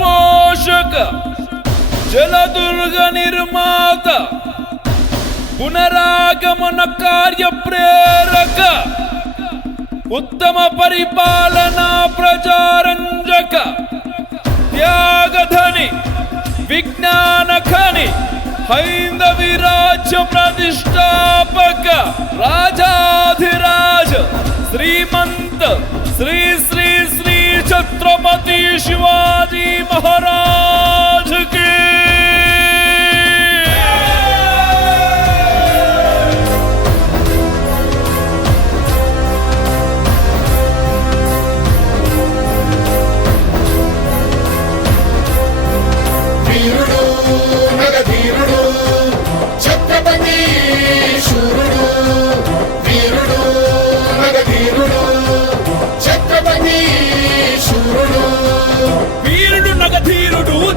పోషక జలదుర్గ నిర్మాత పునరాగమన కార్య ప్రేరక ఉత్తమ పరిపాలనా ప్రజారంజక త్యాగధని విజ్ఞాన ఖని హైందవి రాజ్య ప్రతిష్టాపక రాజాధిరాజ శ్రీమంత శ్రీ శ్రీ శ్రీ ఛత్రపతి శివాజీ మహారాజ్ కి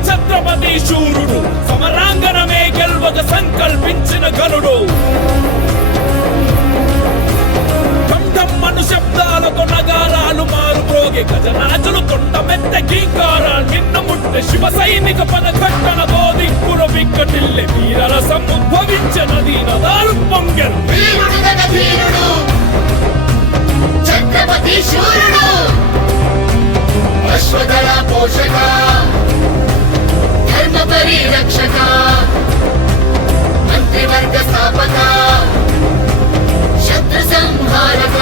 ఛత్రపతి శూరుడు సమరాంగణమే గెల్వక సంకల్పించిన గనుడు కంఠమ్మను శబ్దాలతో నగారాలు మారుప్రోగే గజరాజులు తొండమెత్త గీకారాలు నిన్న ముట్టె శివ సైనిక పదకట్టనతో దిక్కుల విక్కటిల్లె వీరరసం ఉద్భవించే నదీ నదాలు పొంగెను ఛత్రపతి శూరుడు అశ్వదళ పోషక ధర్మ పరిరక్షక మంత్రివర్గ స్థాపక శత్రు సంహారక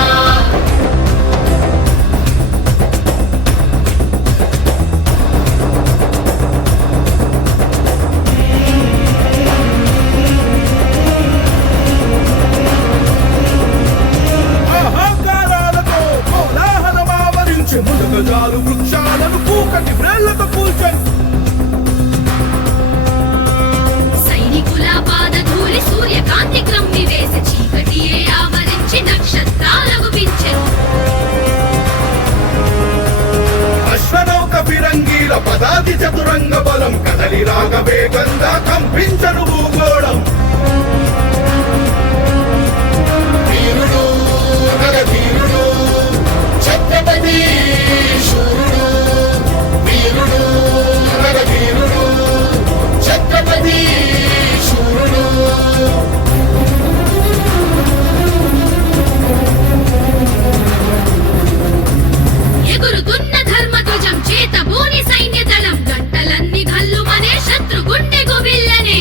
అహంకారాలతో కోలాహలమావరించి మునగజాలు వృక్షాలను పూకటి వ్రేళ్లతో కూల్చని సైనికుల పాదధూళి సూర్యకాంతి క్రమ్మి వేసి చీకటియే ఆవరించి నక్షత్రాలకు పించెను అశ్వనౌక ఫిరంగీల పదాతి చతురంగ బలం కదలి రాగ వేగంగా కంపించను భూగోళం వీరుడు నగధీరుడు ఛత్రపతి శూరుడు వీరుడు నగధీరుడు ఛత్రపతి శూరుడు ఎగురుతున్న ధర్మధ్వజం చేత బోని సైన్య దళం గంటలన్నీ గల్లుమనే శత్రు గుండె గొబిల్లనే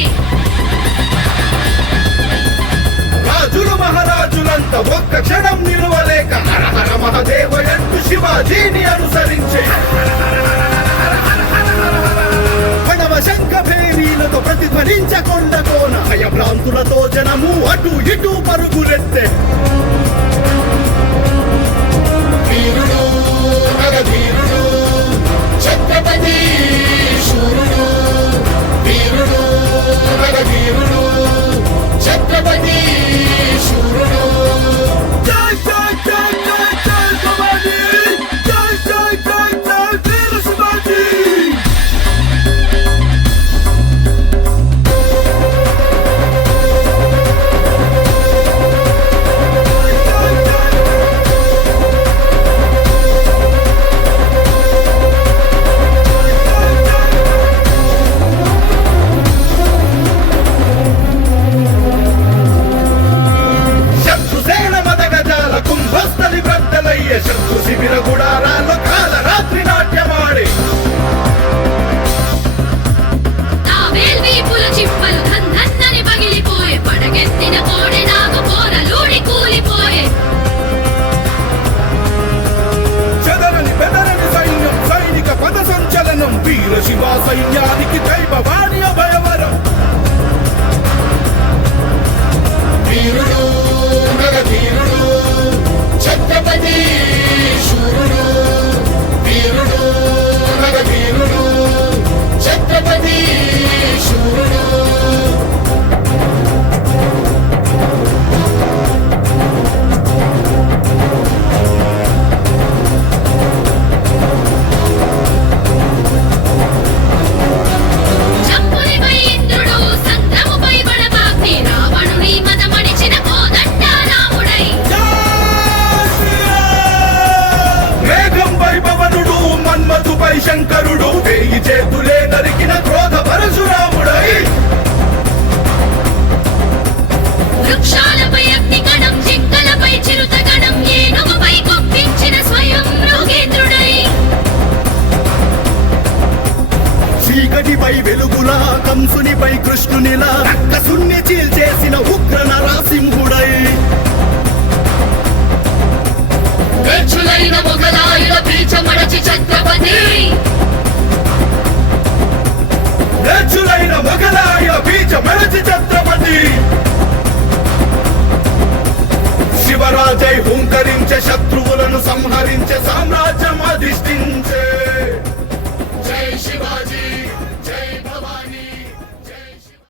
రాజులు మహారాజులంతా ఒక్క క్షణం నిలువలేక హర హర మహదేవయంటూ శివాజీని అనుసరించే పడవ శంఖ భేరీలతో ప్రతిధ్వనించకొండ కోన భయభ్రాంతులతో జనము అటు ఇటు పరుగులెత్తే వీరుడు నగధీరుడు ఛత్రపతి శూరుడు వీరుడు నగధీరుడు ఛత్రపతి